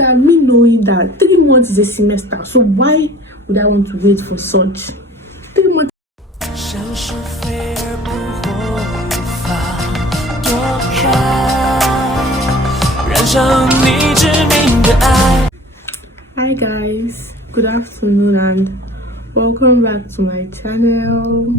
that me knowing that 3 months is a semester, so why would I want to wait for such 3 months? Hi guys, good afternoon and welcome back to my channel.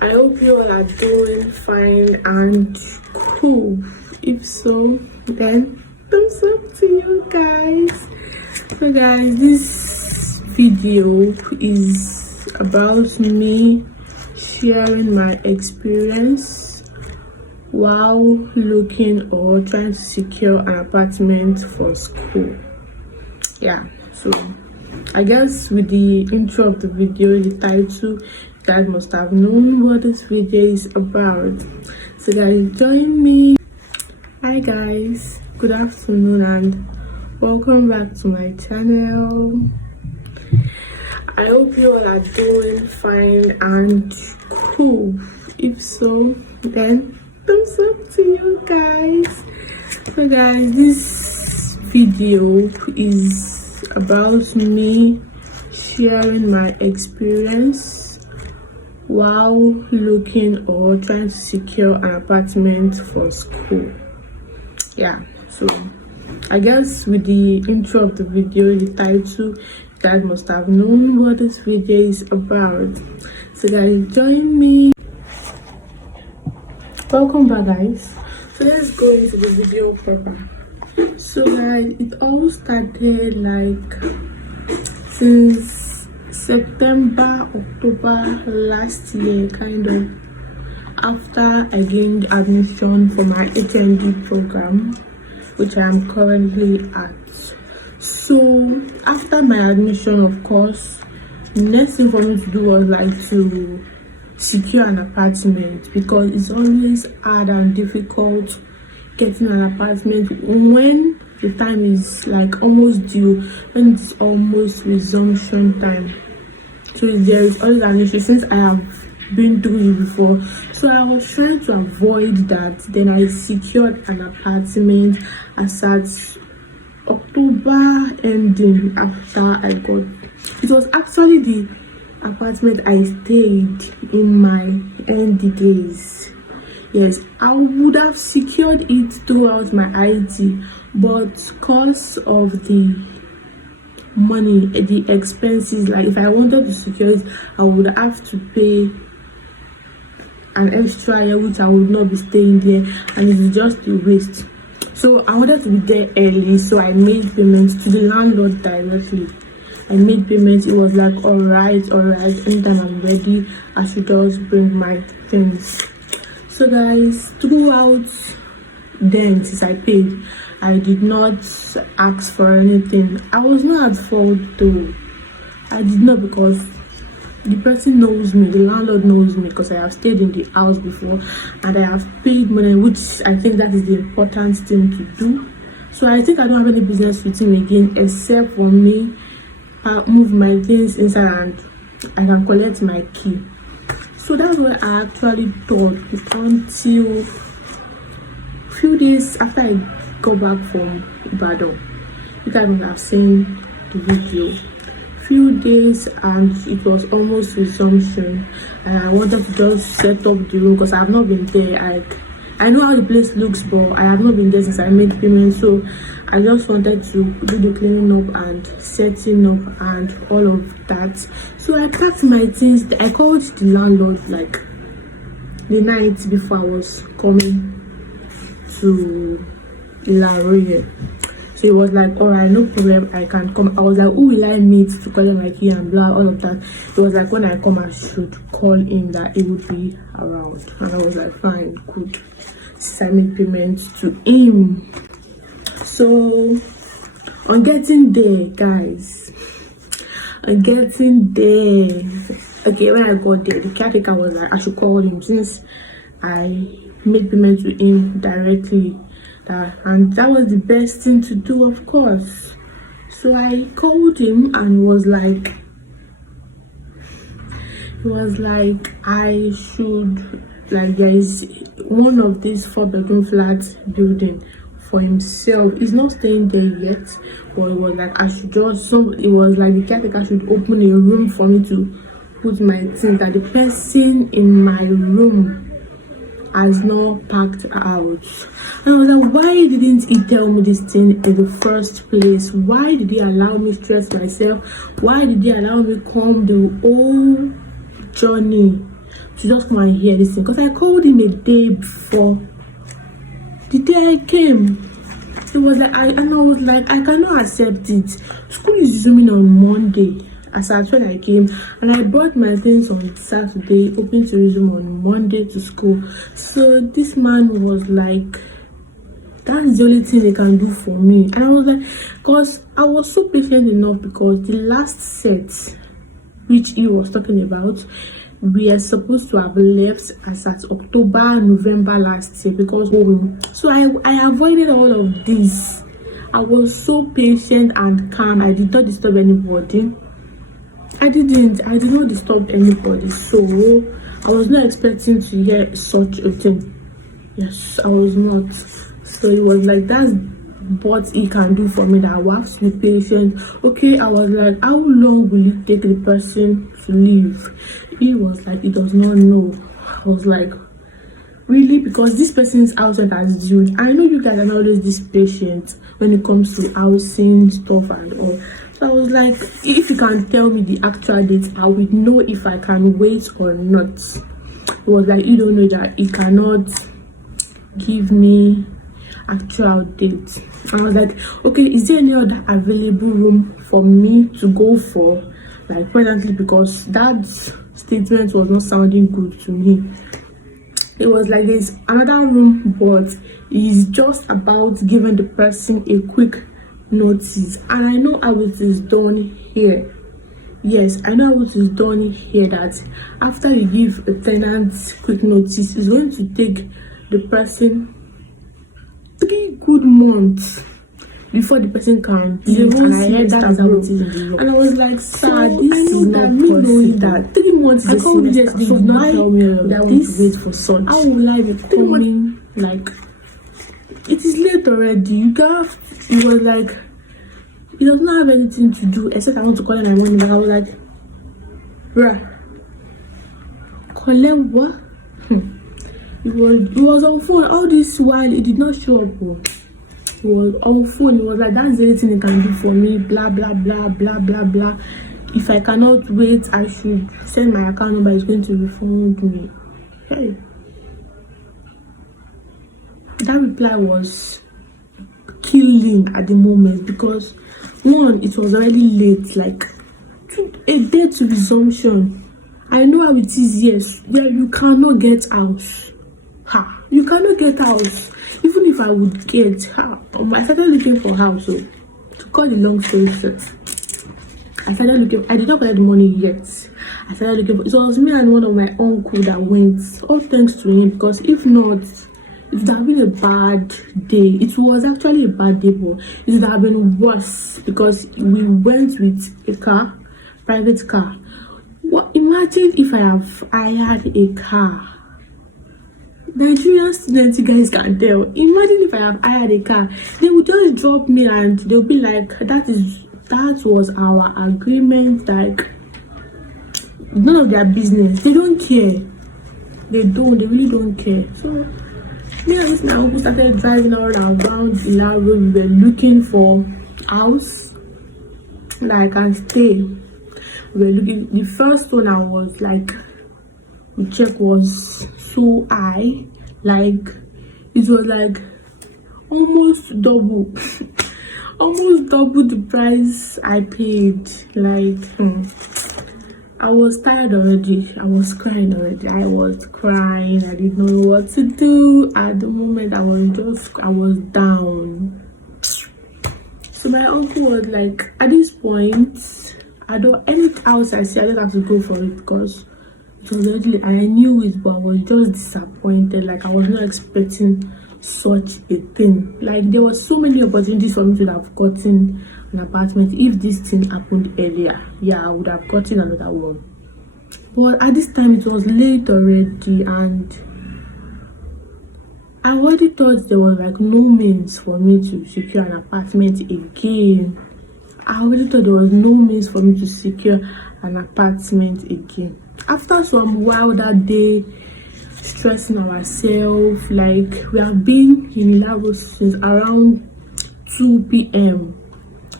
I hope you all are doing fine and cool. If so, then thumbs up to you guys. So guys, this video is about me sharing my experience while looking or trying to secure an apartment for school. Yeah, so I guess with the intro of the video, the title, you guys must have known what this video is about. So guys, join me. Hi guys, good afternoon and welcome back to my channel. I hope you all are doing fine and cool. If so, then thumbs up to you guys. So guys, this video is about me sharing my experience while looking or trying to secure an apartment for school. Yeah, so I guess with the intro of the video, the title, you guys must have known what this video is about. So guys, join me. Welcome back guys. So let's go into the video proper. So guys, it all started like since September, October last year, kind of, after I gained admission for my HND program, which I am currently at. So after my admission, of course, the next thing for me to do was like to secure an apartment, because it's always hard and difficult getting an apartment when the time is like almost due, when it's almost resumption time. So there is always an issue since I have been through it before. So I was trying to avoid that. Then I secured an apartment as at October ending. After I got, it was actually the apartment I stayed in my ND days. Yes, I would have secured it throughout my IT, but because of the money, the expenses, like if I wanted to secure it, I would have to pay an extra year, which I would not be staying there, and it's just a waste. So I wanted to be there early, so I made payments to the landlord directly. I made payments. It was like all right, anytime I'm ready, I should just bring my things. So guys, throughout then, since I paid, I did not ask for anything. I was not at fault though. I did not, because the person knows me, the landlord knows me, because I have stayed in the house before and I have paid money, which I think that is the important thing to do. So I think I don't have any business with him again, except for me move my things inside and I can collect my key. So that's what I actually thought until few days after I got back from Ibadan. You guys must have seen the video. Few days and it was almost resumption, and I wanted to just set up the room because I have not been there. I know how the place looks, but I have not been there since I made payment, so I just wanted to do the cleaning up and setting up and all of that. So I packed my things. I called the landlord like the night before I was coming to Laroye. So he was like, all right, no problem, I can come. I was like, who will I meet to collect my key and blah, all of that. It was like, when I come, I should call him that he would be around. And I was like, fine, good. Since I made payments to him. So on getting there, guys, on getting there, okay, when I got there, the caretaker was like, I should call him since I made payment to him directly. And that was the best thing to do, of course. So I called him and was like, I should, like, there is one of these 4-bedroom flats building for himself. He's not staying there yet, but it was like I should just it was like the caretaker should open a room for me to put my things, that the person in my room has not packed out. And I was like, why didn't he tell me this thing in the first place? Why did he allow me stress myself? Why did he allow me come the whole journey to just come and hear this thing? Because I called him a day before. The day I came, it was like I was like, I cannot accept it. School is resuming on Monday. As at when I came, and I brought my things on Saturday, hoping to resume on Monday to school. So this man was like, that's the only thing they can do for me. And I was like, because I was so patient enough, because the last set which he was talking about, we are supposed to have left as at October, November last year, because so I avoided all of this. I was so patient and calm. I did not disturb anybody. I did not disturb anybody, so I was not expecting to hear such a thing. Yes, I was not. So it was like, that's what he can do for me, that I will have to be patient. Okay, I was like, how long will it take the person to leave? He was like, he does not know. I was like, really? Because this person's house rent has due. I know you guys are not always this patient when it comes to housing stuff and all. So I was like, if you can tell me the actual date, I will know if I can wait or not. It was like, you don't know that he cannot give me actual date. I was like, okay, is there any other available room for me to go for, like presently? Because that statement was not sounding good to me. It was like, there's another room, but it's just about giving the person a quick notice. And I know how it is done here. Yes, I know how it is done here, that after you give a tenant quick notice, it's going to take the person 3 good months before the person can leave. And I heard that is how it is in the law. And I was like, sir, this is not possible. That 3 months is a semester. So why tell me that I want to wait for such? How will I be coming? Like, it is late already. You got. It was like, he does not have anything to do except I want to call him my money back. I was like, bruh, collect what? He was on phone all this while. He did not show up. He was on phone. He was like, that's the only thing he can do for me, blah blah blah blah blah blah. If I cannot wait, I should send my account number. He's going to refund me. Hey, that reply was killing at the moment, because one, it was already late, like a day to resumption. I know how it is. Yes, yeah, you cannot get out. You cannot get out. Even if I would get I started looking for house. So to cut the long story short, I started looking. I did not collect the money yet. I started looking for. It was me and one of my uncle that went. All thanks to him, because if not, it would have been a bad day. It was actually a bad day, but it would have been worse, because we went with a car, private car. What? Imagine if I had a car. Nigerian students, you guys can tell. Imagine if I had a car. They would just drop me and they'll be like, that was our agreement. Like, none of their business. They don't care. They really don't care. So me and this my uncle started driving all around Ila Road. We were looking for house that I can stay. We were looking. The first one I was like, the check was so high, like it was like almost double the price I paid. Like I was tired already. I was crying already. I didn't know what to do at the moment. I was down. So my uncle was like, at this point, any house I see, I just have to go for it, because it was already late, and I knew it, but I was just disappointed. Like, I was not expecting such a thing. Like, there were so many opportunities for me to have gotten an apartment. If this thing happened earlier, yeah, I would have gotten another one. But at this time, it was late already, and I already thought there was like no means for me to secure an apartment again. I already thought there was no means for me to secure an apartment again. After some while that day, stressing ourselves, like we have been in Lagos since around 2 p.m.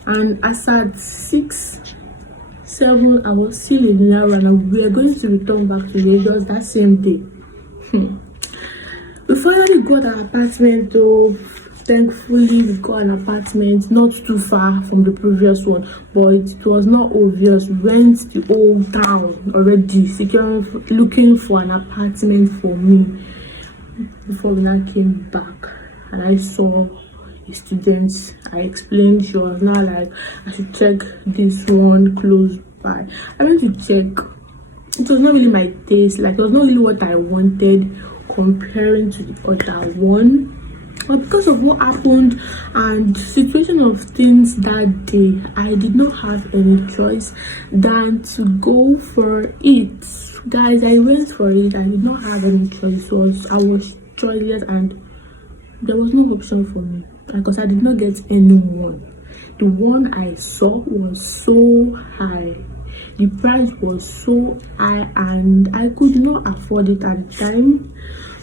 and as at 6-7, I was still in Nara and we were going to return back to Lagos that same day. We finally got an apartment though. Thankfully, we got an apartment not too far from the previous one, but it was not obvious. We went the whole town already, looking for an apartment for me before we now came back. And I saw a student. I explained, she was now like, I should check this one close by. I went to check. It was not really my taste, like it was not really what I wanted comparing to the other one. But because of what happened and situation of things that day, I did not have any choice than to go for it. Guys, I went for it. I did not have any choice. I was choiceless and there was no option for me because I did not get anyone. The one I saw was so high. The price was so high and I could not afford it at the time.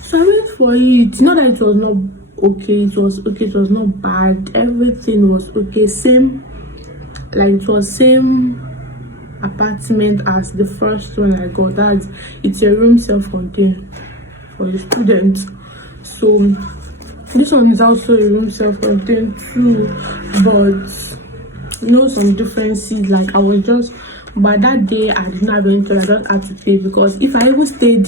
So I went for it. Not that it was not okay, it was okay, it was not bad, everything was okay, same apartment as the first one I got. That it's a room self-contained for the students. So this one is also a room self-contained too, but some differences. Like I was just, by that day I did not have any choice. I just had to pay because if I even stayed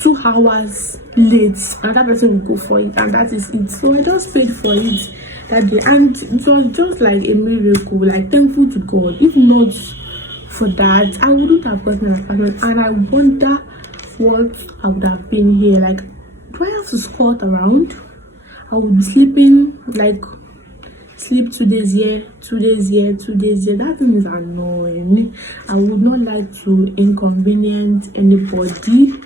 2 hours late, another person will go for it, and that is it. So I just paid for it that day, and it was just like a miracle. Like, thankful to God. If not for that, I wouldn't have gotten an apartment, and I wonder what I would have been here. Like, do I have to squat around? I would be sleeping, like sleep 2 days here, 2 days here, 2 days here. That thing is annoying. I would not like to inconvenience anybody.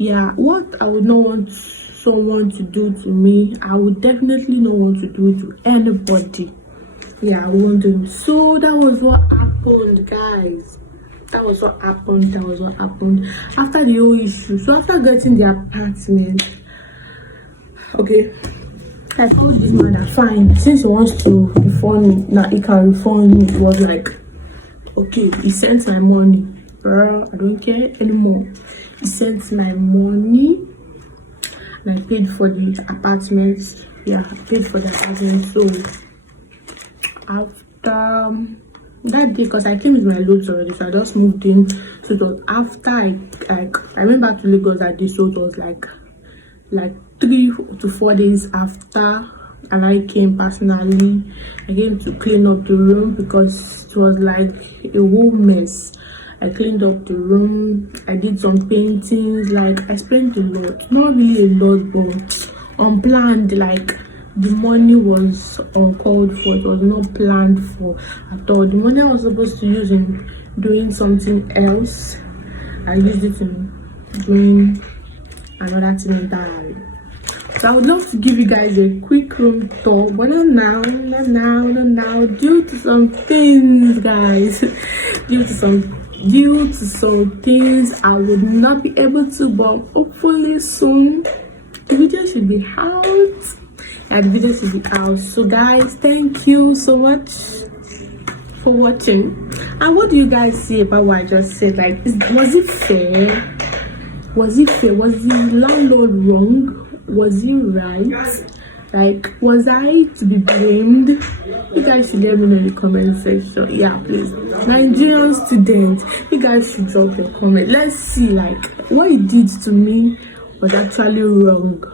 Yeah, what I would not want someone to do to me, I would definitely not want to do it to anybody. Yeah, I won't do it. So that was what happened, guys. That was what happened. After the whole issue, so after getting the apartment, okay, I told this man that fine, since he wants to refund me, now he can refund me. It was like, okay, he sent my money, girl, I don't care anymore. He sent my money and I paid for the apartment. Yeah, I paid for the apartment. So after that day, because I came with my loads already, so I just moved in. So it was after I went back to Lagos that day, so it was like 3 to 4 days after, and I came personally. I came to clean up the room because it was like a whole mess. I cleaned up the room, I did some paintings, like I spent a lot, not really a lot, but unplanned. Like the money was uncalled for, it was not planned for at all. The money I was supposed to use in doing something else, I used it in doing another thing entirely. So I would love to give you guys a quick room tour, but not now, due to some things, guys. due to some things I would not be able to, but hopefully soon the video should be out. Yeah, the video should be out. So guys, thank you so much for watching. And what do you guys say about what I just said? Like, was it fair? Was the landlord wrong? Was he right? Like, was I to be blamed? You guys should let me know in the comment section. Yeah, please. Nigerian students, you guys should drop your comment. Let's see, like, what he did to me was actually wrong.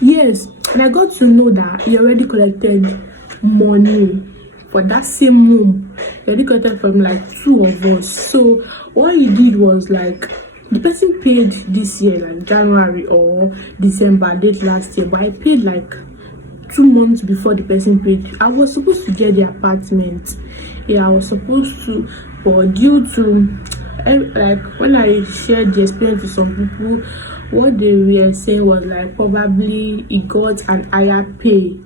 Yes, and I got to know that he already collected money for that same room. He already collected from like 2 of us. So what he did was, like, the person paid this year, like January or December, date last year, but I paid like 2 months before the person paid. I was supposed to get the apartment. Yeah, I was supposed to, but due to like when I shared the experience with some people what they were saying was like probably he got an higher pay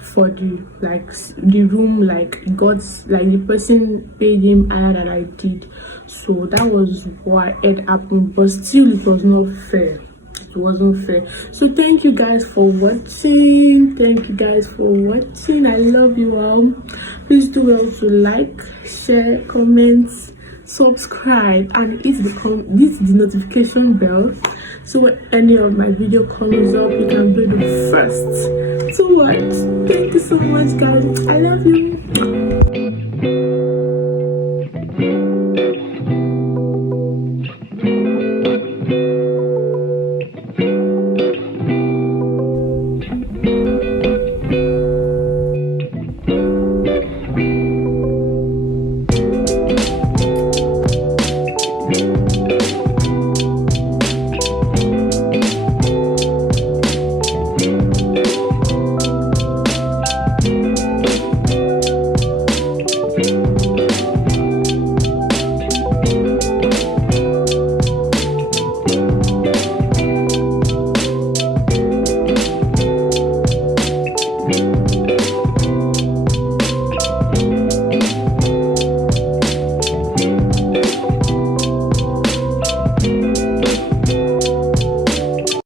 for the room, like he got, like the person paid him higher than I did. So that was what had happened, but still it was not fair. It wasn't fair. So thank you guys for watching. I love you all. Please do well to like, share, comment, subscribe, and hit the notification bell, so when any of my video comes up you can be the first to watch. Thank you so much guys. I love you.